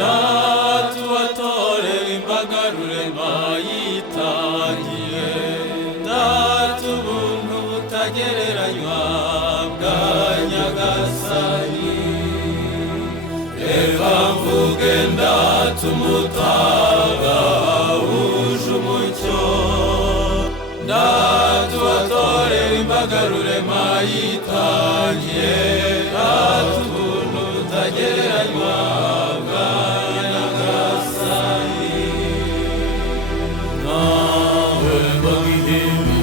Ndatubatore imbagarure mayitangiye, ndatubuntu butagereranywa bwa Nyagasani. Reka mvuge ndatumutaga wuje umucyo, ndatubatore imbagarure mayitangiye, ndatubuntu butagereranywa bwa Nyagasani. Nawe bagihimbi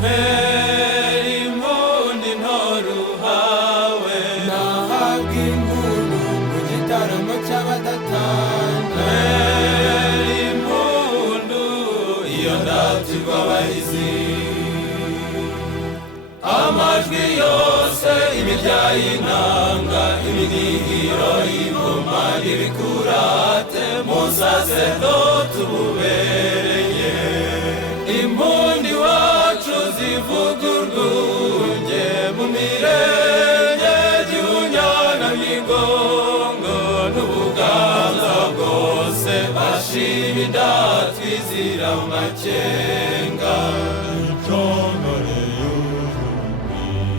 mperi impundi ntoruhawe, nahabwa impundu mu gitaramo cy'abadatana. mperi impundu iyo ndatirwa abahizi. Amajwi yose imirya y'inanga, iminihiro y'ingoma n'ibikurate, musaserdoti ububereye. Impundu iwacu zivuga urwunge, mu mirenge Gihunya na Migongo n'Ubuganza bwose, bashima indatwa izira amakenga.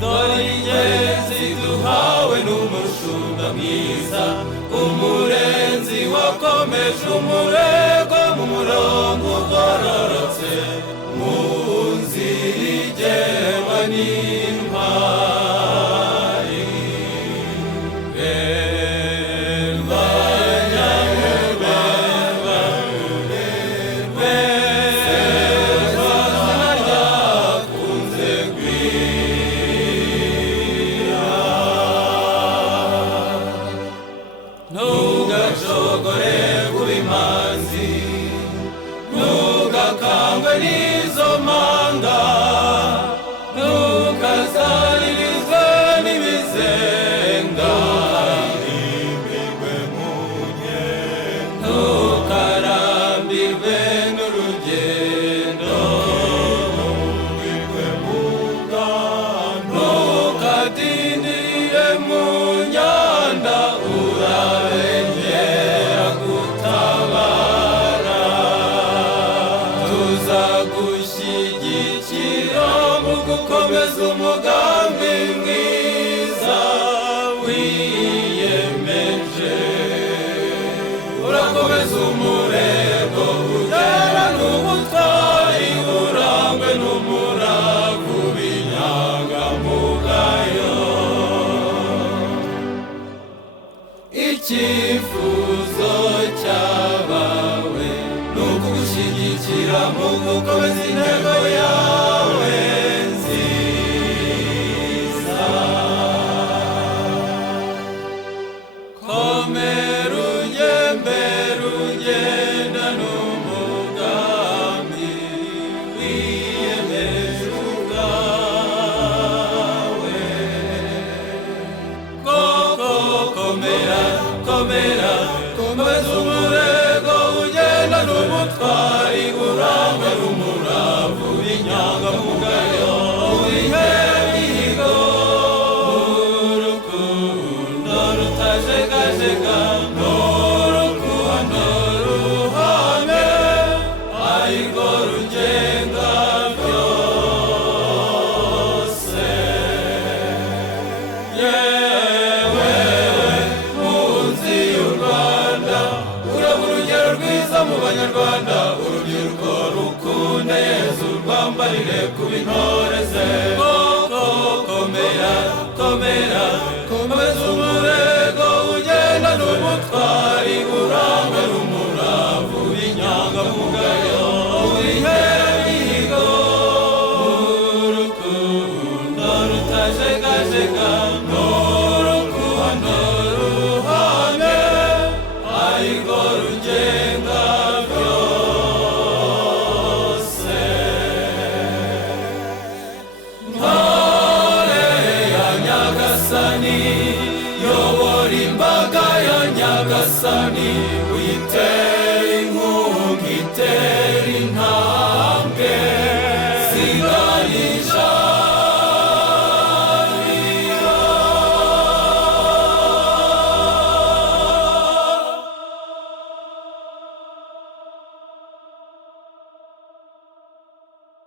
Dore ingenzi duhawe n'umushumba mwiza, umurenzi wakomeje umurego mu murongo ugororotse, mu nzira igenwa n'intwari. Berwa Nyamurorwa, berwa zina ryakunze gwira. Ntugacogore kuba imanzi, ntugakangwe n'izo manga, ntukazaririzwe n'ibizenga, ntukarambirwe n'urugendo, ntukadindire mu nyanda, urarengera gutabara. Tuzagushyigikira mu gukomeza umugambi mwiza wiyemeje. Urakomeza umurego ugera n'ubutwari, urangwe n'umuravu w'inyangamugayo. Icyifuzo cyabawe ni ukugushyigikira mu gukomeza intego yawe nziza. Komera ugembere ugenda n'umugambi wiyemeje ubwawe. Koko komera, komera, komeza umurego ugenda n'ubutwari, urangwe n'umuravu w'inyangamugayo. Wihe mihigo urukundo rutajegajega, n'urukundo ruhamye, arirwo rugenga byose. Yewe munsi y'u Rwanda, uraba urugero rwiza mu Banyarwanda. Urubyiruko rukunda Yezu, rwambarire kuba intore ze. Koko komera, komera, komeza umurego ugenda n'ubutwari, urangwe n'umuravu w'inyangamugayo. Wihe mihigo urukundo rutajegajega, n'urukundo ruhamye, arirwo rugenga byose. Ntore ya Nyagasani, yobora imbaga ya Nyagasani, uyitere inkunga, itere intambwe.